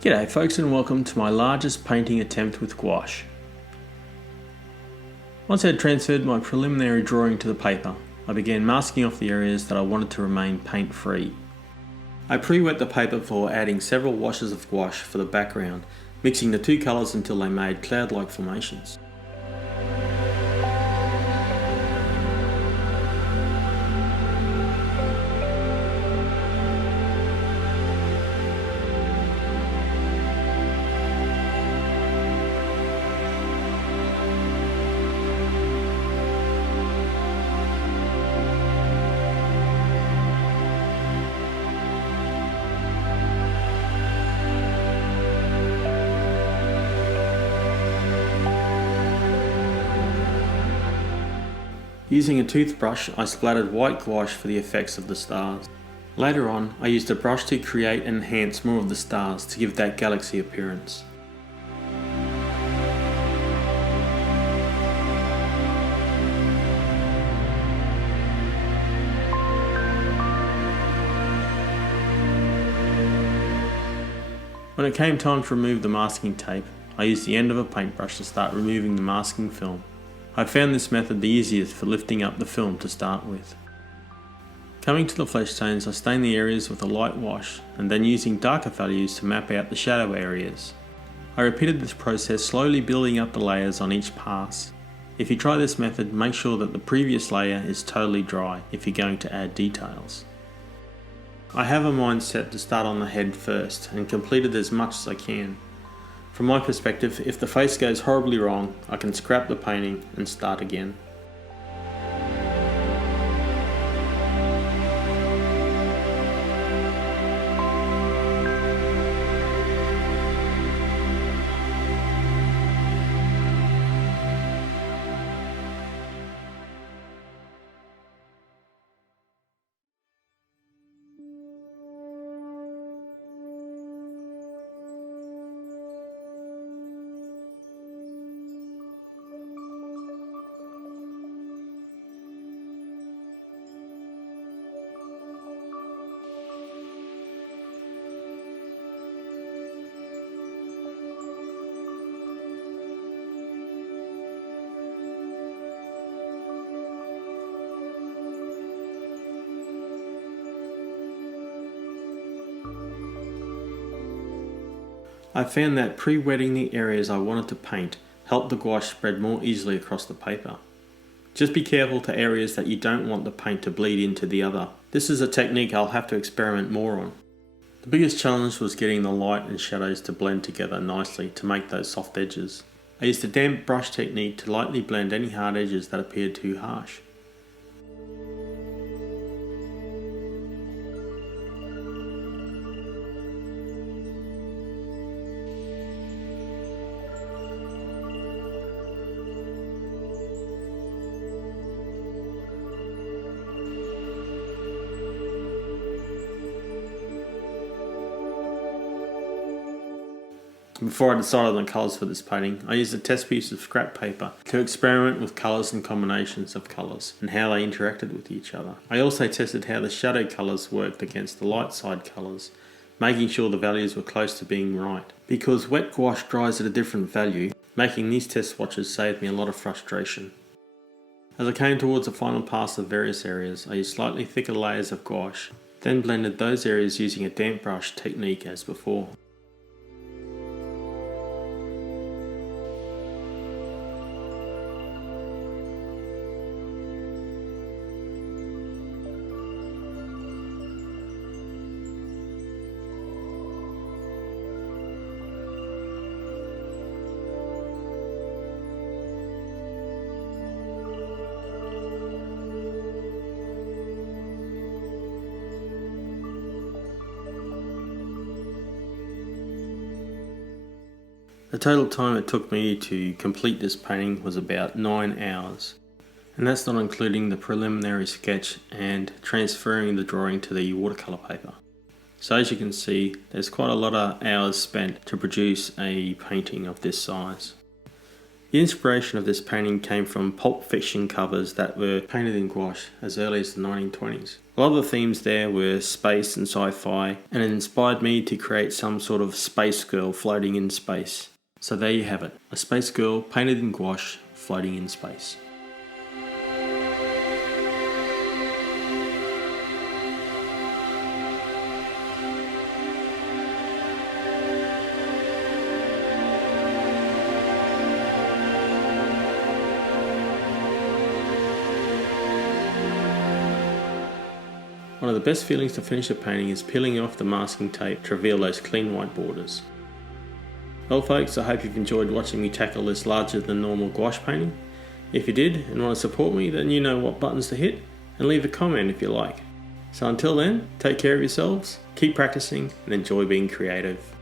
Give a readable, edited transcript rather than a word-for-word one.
G'day folks, and welcome to my largest painting attempt with gouache. Once I had transferred my preliminary drawing to the paper, I began masking off the areas that I wanted to remain paint free. I pre-wet the paper before adding several washes of gouache for the background, mixing the two colours until they made cloud-like formations. Using a toothbrush, I splattered white gouache for the effects of the stars. Later on, I used a brush to create and enhance more of the stars to give that galaxy appearance. When it came time to remove the masking tape, I used the end of a paintbrush to start removing the masking film. I found this method the easiest for lifting up the film to start with. Coming to the flesh tones, I stained the areas with a light wash and then using darker values to map out the shadow areas. I repeated this process, slowly building up the layers on each pass. If you try this method, make sure that the previous layer is totally dry if you're going to add details. I have a mind set to start on the head first and completed as much as I can. From my perspective, if the face goes horribly wrong, I can scrap the painting and start again. I found that pre-wetting the areas I wanted to paint helped the gouache spread more easily across the paper. Just be careful to areas that you don't want the paint to bleed into the other. This is a technique I'll have to experiment more on. The biggest challenge was getting the light and shadows to blend together nicely to make those soft edges. I used a damp brush technique to lightly blend any hard edges that appeared too harsh. Before I decided on colours for this painting, I used a test piece of scrap paper to experiment with colours and combinations of colours and how they interacted with each other. I also tested how the shadow colours worked against the light side colours, making sure the values were close to being right. Because wet gouache dries at a different value, making these test swatches saved me a lot of frustration. As I came towards the final pass of various areas, I used slightly thicker layers of gouache, then blended those areas using a damp brush technique as before. The total time it took me to complete this painting was about 9 hours, and that's not including the preliminary sketch and transferring the drawing to the watercolour paper. So as you can see, there's quite a lot of hours spent to produce a painting of this size. The inspiration of this painting came from pulp fiction covers that were painted in gouache as early as the 1920s. A lot of the themes there were space and sci-fi, and it inspired me to create some sort of space girl floating in space. So there you have it, a space girl painted in gouache floating in space. One of the best feelings to finish a painting is peeling off the masking tape to reveal those clean white borders. Well folks, I hope you've enjoyed watching me tackle this larger than normal gouache painting. If you did and want to support me, then you know what buttons to hit, and leave a comment if you like. So until then, take care of yourselves, keep practicing, and enjoy being creative.